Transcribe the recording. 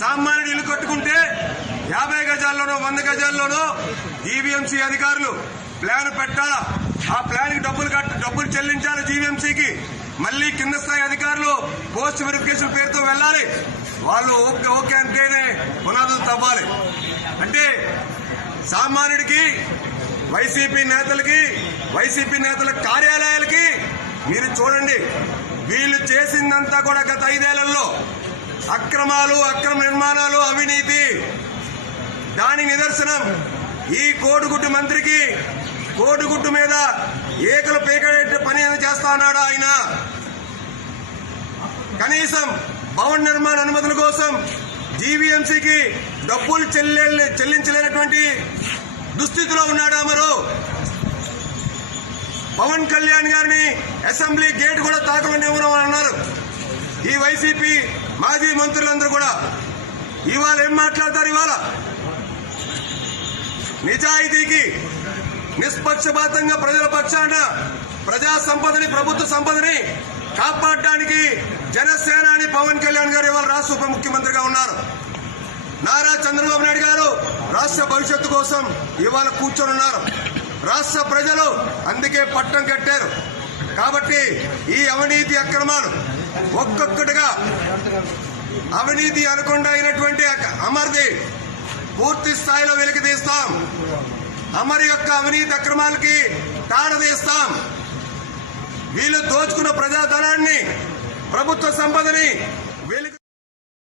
సామాన్యుడు ఇల్లు కట్టుకుంటే యాభై గజాల్లోనో వంద గజాల్లోనో జీవీఎంసీ అధికారులు ప్లాన్ పెట్టాలా? ఆ ప్లాన్కి డబ్బులు కట్ట డబ్బులు చెల్లించాలి జీవీఎంసీకి. మళ్ళీ కింద స్థాయి అధికారులు పోస్ట్ వెరిఫికేషన్ పేరుతో వెళ్ళాలి. వాళ్ళు ఓకే ఓకే అంటేనే పునాదులు తవ్వాలి. అంటే సామాన్యుడికి వైసీపీ నేతలకి వైసీపీ నేతల కార్యాలయాలకి మీరు చూడండి వీళ్ళు చేసిందంతా కూడా గత ఐదేళ్ళలో అక్రమాలు అక్రమ నిర్మాణాలు అవినీతి. దాని నిదర్శనం ఈ కోడిగుడ్డు మంత్రికి కోడిగుడ్డు మీద ఏకలు పీకడే పని చేస్తా అన్నాడు ఆయన? కనీసం భవన నిర్మాణ అనుమతుల కోసం జీవీఎంసీకి డబ్బులు చెల్లె చెల్లించలేనటువంటి దుస్థితిలో ఉన్నాడు అమరు పవన్ కళ్యాణ్ గారిని అసెంబ్లీ గేట్ కూడా తాకమని ఎవరో అన్నారు. ఈ వైసీపీ మాజీ మంత్రులందరూ కూడా ఇవాళ ఏం మాట్లాడతారు ఇవాళ? నిజాయితీకి నిష్పక్షపాతంగా ప్రజల పక్షాన ప్రజా సంపదని ప్రభుత్వ సంపదని కాపాడడానికి జనసేనాని పవన్ కళ్యాణ్ గారు ఇవాళ రాష్ట్ర ఉప ముఖ్యమంత్రిగా ఉన్నారు. నారా చంద్రబాబు నాయుడు గారు రాష్ట్ర భవిష్యత్తు కోసం ఇవాళ కూర్చొని ఉన్నారు. రాష్ట్ర ప్రజలు అందుకే పట్టం కట్టారు. కాబట్టి ఈ అవినీతి అక్రమాలు ఒక్కొక్కటిగా అవినీతి అనకుండా అయినటువంటి అమర్ది పూర్తి స్థాయిలో వెలికితీస్తాం అమరి అమర్ యొక్క అవినీతి అక్రమాలకి తాడదీస్తాం వీళ్ళు దోచుకున్న ప్రజాధనాన్ని ప్రభుత్వ సంపదని